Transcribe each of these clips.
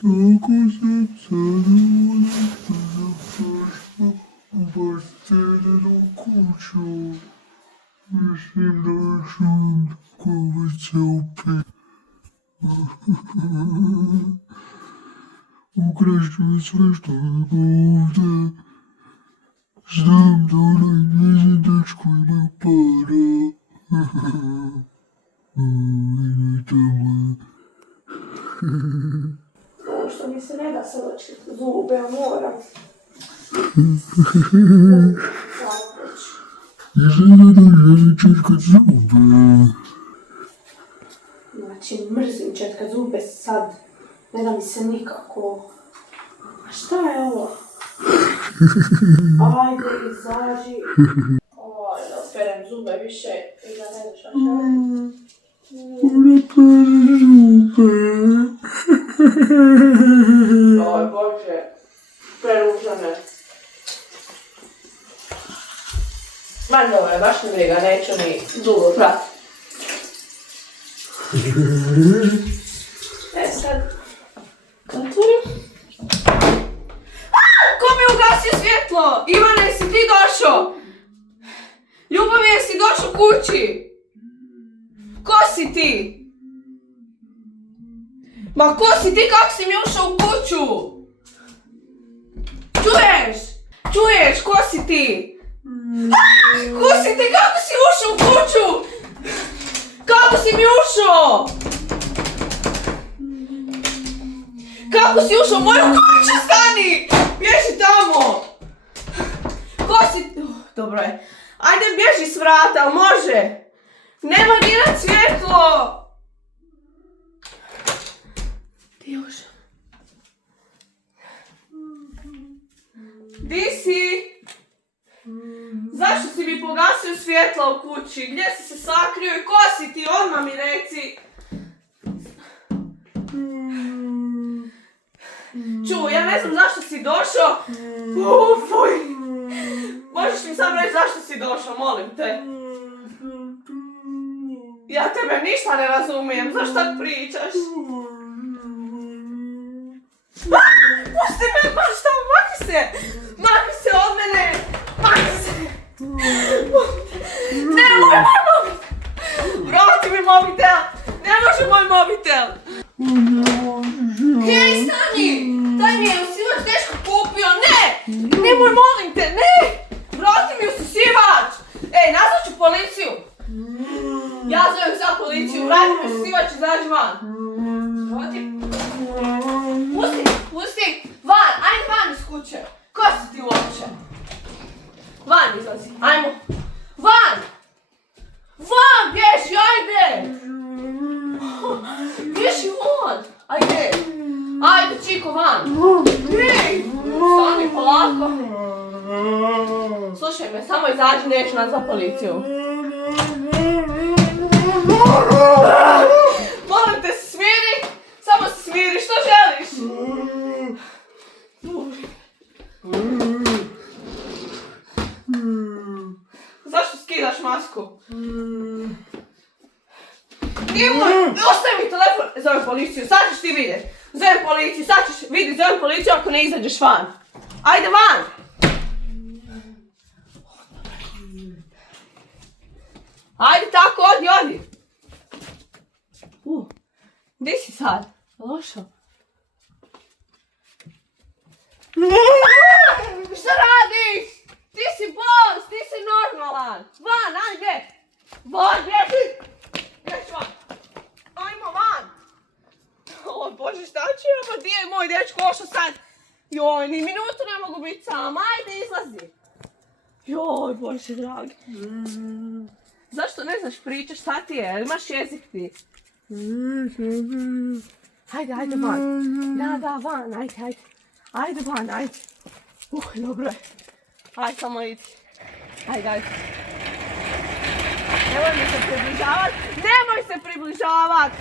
Kako sam zadovoljan što sam došla u Bastelinu kuću. Mislim da čujem kukavice opet. Ukrašću mi sve što je ovdje. Znam da onaj njezin dečko ima para. Idoj tamo. Ono što mi se ne da sad očiti zube, ja moram. Izgleda da želi četkat zube. Znači, mrzim četkat zube sad. Ne da mi se nikako. A šta je ovo? Ajde, izađi. Oj, da operem zube više i da ne znaš šta želim. Ona pere zube. Oj, Bože, preružane. Ma dobro, baš mi briga, neću ni dugo prati. Sad, otvorim. Ko mi je ugasio svjetlo? Ivane, jesi ti došao? Ljubav, jesi došao kući? Ko si ti? Ma ko si ti, kako si mi ušao u kuću? Čuješ? Čuješ, ko si ti? Ko si ti, kako si ušao u kuću? Kako si mi ušao? Kako si ušao u moju kuću, stani! Bježi tamo! Ko si... dobro je. Ajde, bježi s vrata, može? Nema dirat svjetlo! Ti je ušao? Di si? Zašto si mi pogasio svjetla u kući? Gdje si se sakrio i ko si ti? Odmah mi reci! Ču, ja ne znam zašto si došao. Fuj! Možeš mi sam reći zašto si došao, molim te. Ja tebe ništa ne razumijem, zašto tak pričaš? Pusti me, baš tamo, maki se! Maki se od mene! Maki se! Ne, moj mobitel! Vrati mi mobitel! Ne može moj mobitel! Hej, stani! Daj mi je usisivač dečko kupio, ne! Nemoj, molim te, ne! Vrati mi usisivač! Ej, nazvat ću policiju! Ja zovem sad policiju, vrati mi usisivač i izađi van! Vrati! Pusti, pusti! Van, ajde van iz kuće! Ko si ti uopće? Van izlazi, ajmo! Van! Van, bježi, ajde! Bježi van! Ajde! Ajde, čiko, van! Ej! Stani, polako! Slušaj me, samo izađi, neću nazvat policiju. Molim te, smiri! Samo se smiri, što želiš? Zašto skidaš masku? Nemoj, ostavi mi telefon! Zovem policiju, sad ćeš ti vidjet! Zovem policiju, sad ćeš vidjet, zovem policiju ako ne izađeš van! Ajde van! Ajde tako, odi! Gdje si sad? Lošo? Šta radiš? Ti si boss, ti si normalan! Van, ajde! Van, bježi! Bježi van! Ajmo van! O Bože, šta ću ja? Pa gdje je moj dečko ošao sad? Joj, ni minutu ne mogu biti sama, ajde izlazi! Joj, Bože dragi! Zašto ne znaš pričaš, šta ti je? Imaš jezik ti? Ajde, ajde van! Da, van, ajde! Ajde van, ajde! Dobro je! Ajde, samo idi! Ajde! Nemoj mi se približavat! Nemoj se približavat!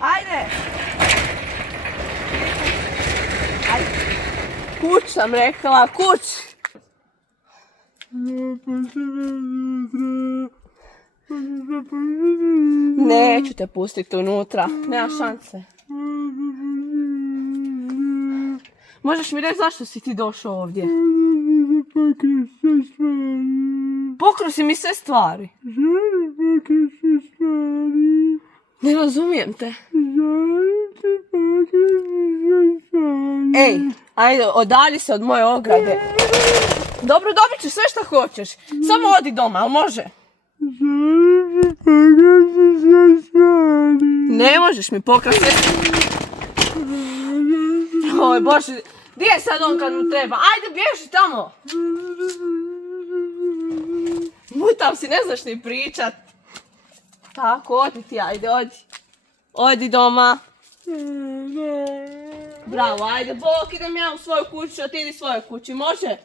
Ajde! Ajde! Kuć sam rekla, kuć! Neću te pustiti unutra, nema šanse. Možeš mi reći zašto si ti došao ovdje? Pokri sve stvari. Pokrusi mi sve stvari. Želim pokri sve stvari. Ne razumijem te. Želim ti pokri sve stvari. Ej, ajde, odalji se od moje ograde. Dobro, dobit ćeš sve što hoćeš. Samo odi doma, ali može? Želim ti pokri sve stvari. Ne možeš mi pokrati sve. Oj, Bože, gdje je sad on kad mu treba? Ajde, bježi tamo. Mutam si, ne znaš ni pričat. Tako, odi ti, ajde, odi. Odi doma. Bravo, ajde, bok, idem ja u svoju kuću, a ti idi svojoj kući, može?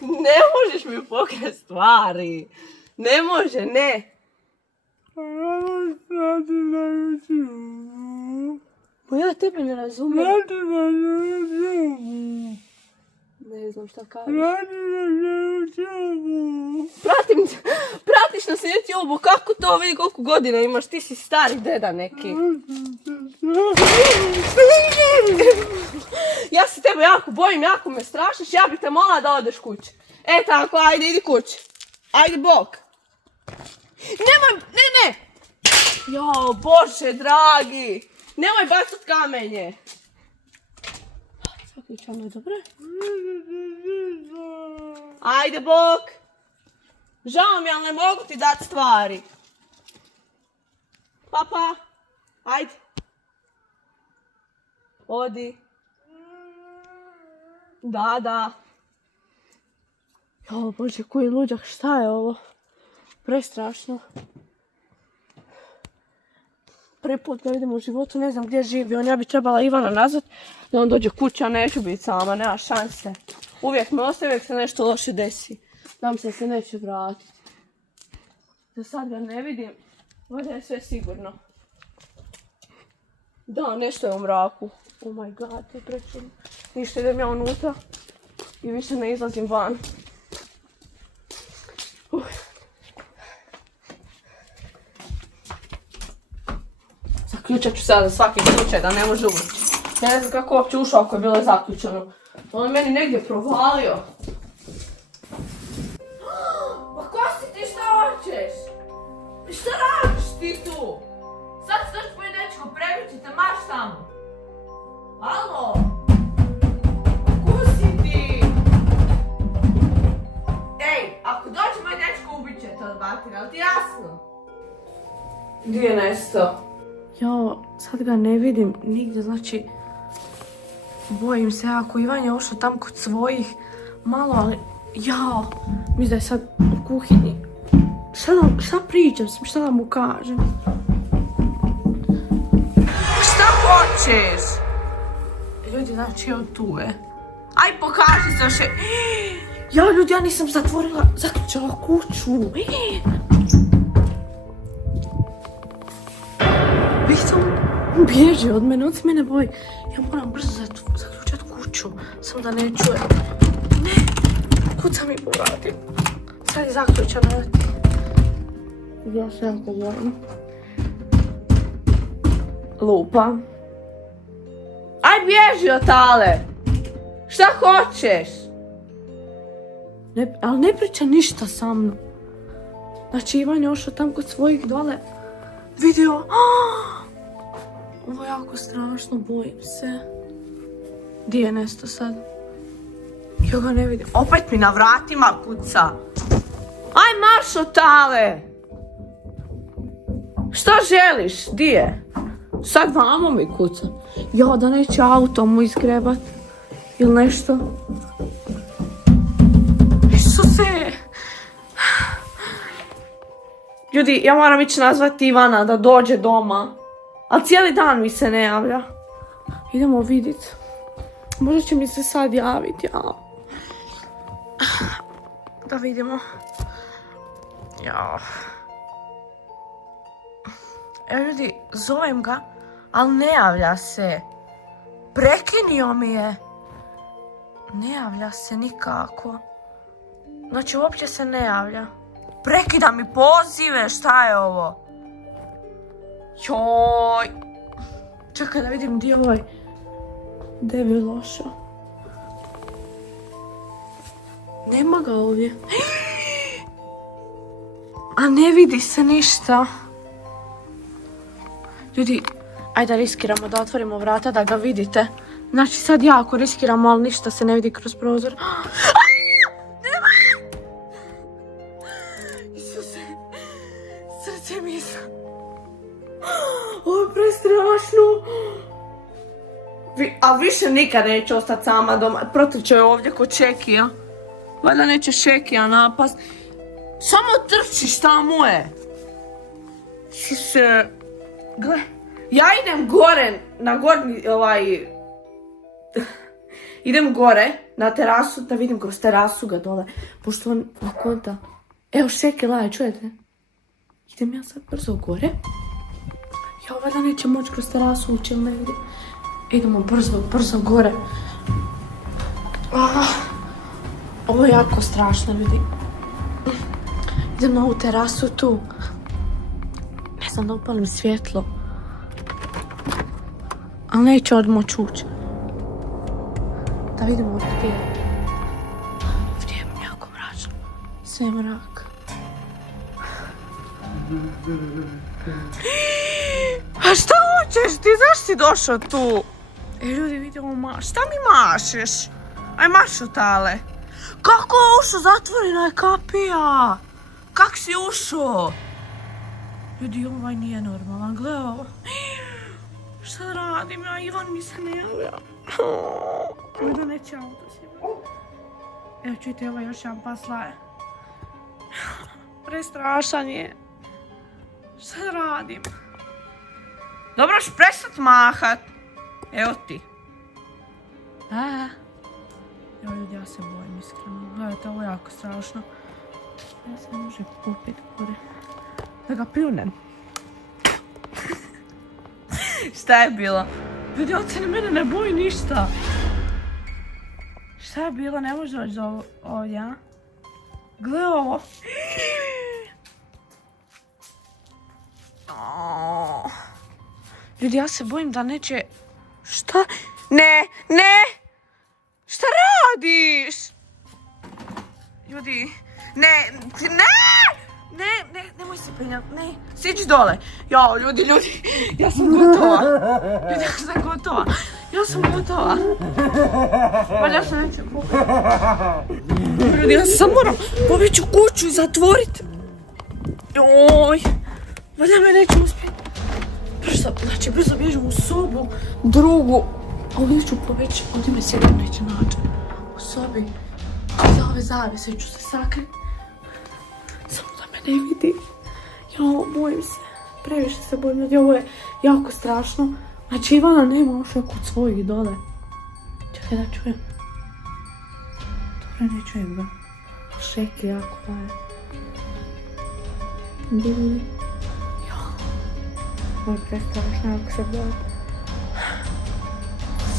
Ne možeš mi pokrati stvari. Ne može, ne. Pa ja tebe ne razumijem. Ne znam šta kažeš. Pratiš nas na YouTube-u, kako to vidi koliko godina imaš, ti si stari deda neki. Ja se tebe jako bojim, jako me strašiš, ja bih te molila da odeš kući. E tako, ajde, idi kući. Ajde, bok. Nemoj, ne. Jo, Bože dragi. Nemoj bacat kamenje. Zaključano je dobro. Ajde, bok. Žao mi, ali ne mogu ti dati stvari. Papa, ajde. Odi. Da. Jo, Bože, koji luđak, šta je ovo? Prestrašno. Prvi put ga vidim u životu, ne znam gdje živi on, ja bi trebala Ivana nazvat da on dođe kući, a neću biti sama, nema šanse. Uvijek me ostaje, uvijek se nešto loše desi. Nam se neće vratiti. Za sad ga ne vidim, valjda je sve sigurno. Da, nešto je u mraku. Oh my god, to je prečudno. Ništa, idem ja unutra i više ne izlazim van. Zaključat ću sada svaki slučaj da ne može ući. Ne znam kako uopće ušao ako je bilo zaključano. On je meni negdje provalio. Pa ko si ti, šta hoćeš? Šta radiš ti tu? Sad se doći tvoj dečko previći te marš tamo. Alo? Ko si ti? Ej, ako dođe moj dečko ubit će te od batine, ali ti jasno? Gdje je nestao? Jao, sad ga ne vidim nigdje, znači bojim se ako Ivan je ošao tam kod svojih malo, ali jao, mislim da je sad u kuhinji. Šta pričam, šta da mu kažem? Šta hoćeš? Ljudi, znači evo tu je. Aj pokaži se još je. Ja ljudi, ja nisam zaključala kuću. Vidite, on bježi od mene, on se mene boji. Ja moram brzo zaključati kuću, samo da ne čuje. Ne, kuca mi poradi. Sad je zaključana. Ja se jako bojim. Lupa. Aj bježi od tale. Šta hoćeš? Ali ne priča ništa sa mnom. Znači Ivan je ošao tam kod svojih dole. Vidio. Ovo je jako strašno, bojim se. Gdje je nesto sad? Ja ga ne vidim. Opet mi na vratima kuca. Aj marš od tale. Šta želiš? Gdje je? Sad vamo mi kuca. Ja, da neće auto mu izgrebat. Ili nešto. Isuse. Ljudi, ja moram ići nazvati Ivana da dođe doma. Ali cijeli dan mi se ne javlja. Idemo vidit. Možda će mi se sad javiti, ja. Da vidimo. Ja. Evo ljudi, zovem ga, ali ne javlja se. Prekinio mi je. Ne javlja se nikako. Znači uopće se ne javlja. Prekida mi pozive, šta je ovo? Joj. Čekaj da vidim gdje je ovaj debil lošao. Nema ga ovdje. A ne vidi se ništa. Ljudi, ajde riskiramo da otvorimo vrata da ga vidite. Znači sad jako riskiramo, ali ništa se ne vidi kroz prozor. Nema! Isuse, srce mi je... Ovo je prestrašno. A više nikad neće ostati sama doma. Protrče je ovdje kod Šekija. Valjda neće Šekija napast. Samo trči, šta mu je? Isuse. Gle. Ja idem gore na gornji idem gore na terasu da vidim kroz terasu ga dole. Pošto on konta. Evo Šeki laje, čujete? Idem ja sad brzo gore. Ja valjda neće moći kroz terasu ući ili ne vidim. Idemo brzo gore. Ovo je jako strašno, ljudi. Idem na ovu terasu tu. Ne znam da upalim svjetlo. Ali neće odmoć ući. Da vidimo gdje je. Ovdje je jako mračno. Sve je mrak. A šta hoćeš ti? Zašto si došao tu? Ljudi, vidimo šta mi mašeš? Aj mašu tale. Kako je ušao? Zatvorena je kapija. Kak si ušao? Ljudi, ovaj nije normalan. Gle ovo. Šta da radim ja? Ivan mi se ne javlja. Možda neće auto sjebati. Evo čujte, ovo još jedan pas laje. Prestrašan je. Šta da radim? Dobro, ću prestat mahat. Evo ti. Evo ljudi, ja se bojim iskreno. Gledajte, ovo je jako strašno. Ja se ne može popit gore. Da ga pljunem. Šta je bilo? Ljudi, on se na mene ne boji ništa. Šta je bilo? Ne može doći do ovdje, a? Gle ovo. Ljudi, ja se bojim da neće... Šta? Ne! Šta radiš? Ljudi, nemoj se penjati, ne. Siđi dole. Jao, ljudi, ja sam gotova. Ljudi, ja sam gotova. Valjda se neće kupiti. Ljudi, ja sam moram pobjeći u kuću i zatvorit. Joj, valjda me neće uspjeti. Brzo bježim u sobu, drugu. Ovdje ću pobjeći, ovdje me sigurno neće naći. U sobi. Za ove zavise ću se sakriti. Samo da me ne vidi. Jao, bojim se. Previše se bojim, ljudi, ovo je jako strašno. Znači, Ivana nema ušao kod svojih dole. Čekaj da čujem. Dobro, ne čujem ga. Šeki jako daje. Bili. Ovo je prestrašno, jako se bojim.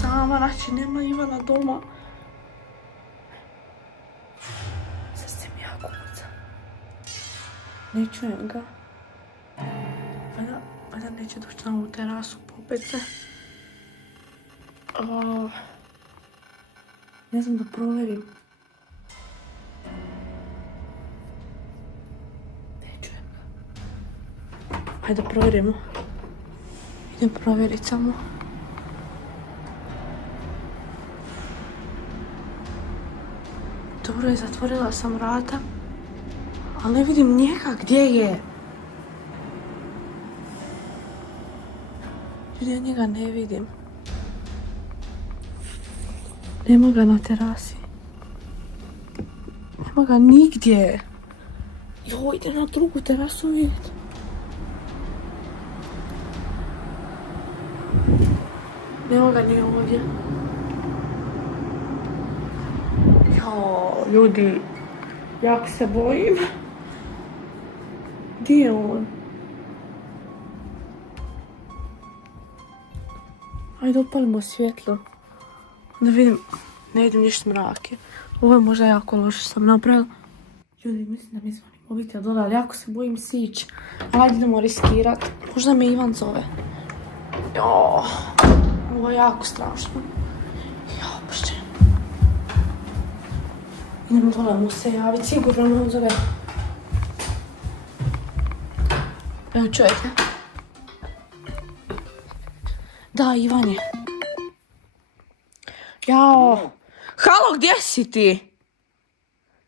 Sama, znači, nema Ivana doma. Srce mi jako kuca. Ne čujem ga. Valjda neće doći na ovu terasu, popet se. Ne znam da provjerim. Ne čujem ga. Hajde da provjerimo. Idem provjerit samo. Dobro je, zatvorila sam vrata. Ali ne vidim njega, gdje je? Ljudi, ja njega ne vidim. Nema ga na terasi. Nema ga nigdje. Jo, ide na drugu terasu vidjeti. Nema ga ni ovdje. Jo, ljudi, jako se bojim. Gdje je on? Ajde, upalimo svjetlo. Da vidim, ne vidim ništa mrake. Ovo je možda jako loše što sam napravila. Ljudi, mislim da mi zvoni mobitel dole, ali jako se bojim sići. Ajde, idemo riskirati. Možda me Ivan zove. Ovo je jako strašno. Bože. Idemo dole mu se javiti, sigurno me zove. Evo čujete. Da, Ivan je. Jao. Halo, gdje si ti?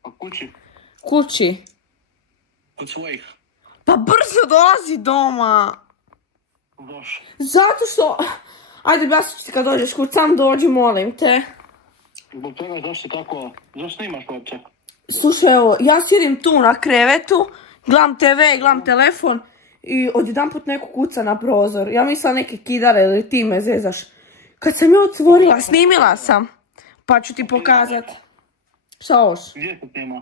Pa kući. Kući. Od svojih. Pa brzo dolazi doma. Boš. Zato što... Ajde, objasnit ću ti kad dođeš kuć, sam dođi, molim te. Zbog toga zašto tako, zašto snimaš uopće? Slušaj, evo, ja sjedim tu na krevetu, gledam TV, gledam telefon i odjedanput neko kuca na prozor. Ja mislila neke kidare ili ti me zezaš. Kad sam je otvorila, snimila sam. Pa ću ti pokazat. Šta hoš? Gdje si snima?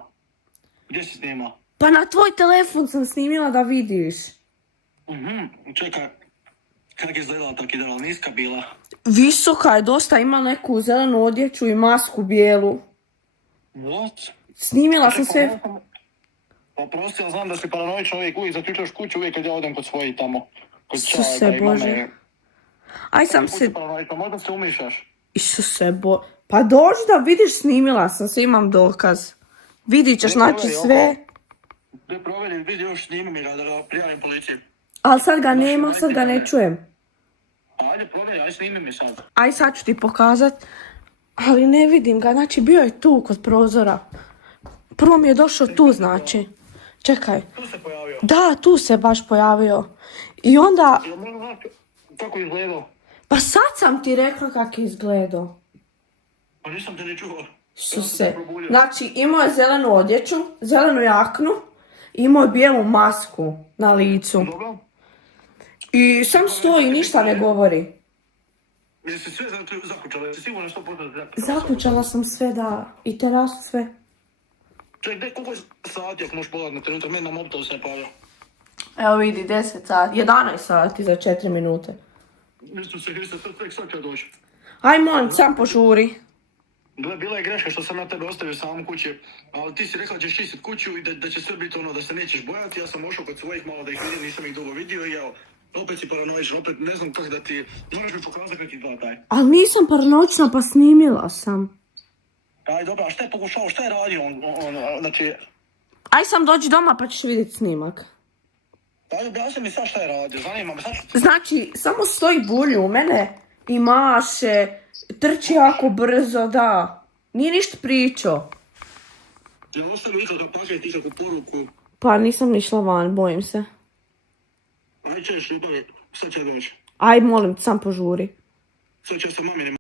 Gdje si snima? Pa na tvoj telefon sam snimila da vidiš. Čekaj, kak je izgledala ta kidala, niska bila? Visoka je dosta, ima neku zelenu odjeću i masku bijelu. What? Snimila sam sve. Pa prosti, ja znam da si paranoičan čovjek, uvijek zaključaš kuću uvijek kad ja odem kod svojih tamo. Kod Isuse čajka i Bože. mame. Aj sam se... Paranoičan, možda se umišljaš. Isuse Bože. Pa dođi da vidiš, snimila sam se, imam dokaz. Vidit ćeš, znači sve. Gdje provjeri, vidi još snimi mi ga da ga prijavim policiji. Ali sad ga nema, sad ga ne čujem. Ajde provjeri, ajde snimi mi sad. Aj sad ću ti pokazat. Ali ne vidim ga, znači bio je tu kod prozora. Prvo mi je došao tu, znači. Čekaj. Tu se pojavio. Da, tu se baš pojavio. I onda... Jel možda znaš kako je izgledao? Pa sad sam ti rekla kako je izgledao. Pa nisam te ni čuo. Isuse. Znači, imao je zelenu odjeću, zelenu jaknu, imao je bijelu masku na licu. Dobro. I sam stoji, ništa ne govori. Jesi sve zakućala, jesi sigurno 100% zakućala? Zaključala sam sve, da, i terasu sve. Ček, gdje, koliko sati ako možeš pogledati na trenutak, meni na mobitel se ne pavio. Evo vidi, 10 sati, 11 sati za 4 minute. Mislim se, Hriste, sad će doći. Aj molim, sam požuri. Gle, bila je greška što sam na tebe ostavio sam kući, ali ti si rekla da ćeš čistit kuću i da će sve biti ono da se nećeš bojati. Ja sam ošao kod svojih malo da ih vidim, nisam ih dugo vidio i evo, opet si paranoičan, opet ne znam kako da ti, moraš mi pokazati kako ti izgleda taj. Ali nisam paranoična, pa snimila sam. Aj, dobro, a šta je pokušao, šta je radio znači... Aj sam dođi doma pa ćeš vidjeti snimak. Ajde, objasni mi sad šta je radio, zanima me sad Znači, samo stoji bulju u mene i maše, trči jako brzo, da. Nije ništa pričao. Jel ostavio ikakav paket, ikakvu poruku? Pa nisam išla van, bojim se. Aj, ćeš ljubavi, sad će doći. Aj molim, sam požuri. Sad će sa maminim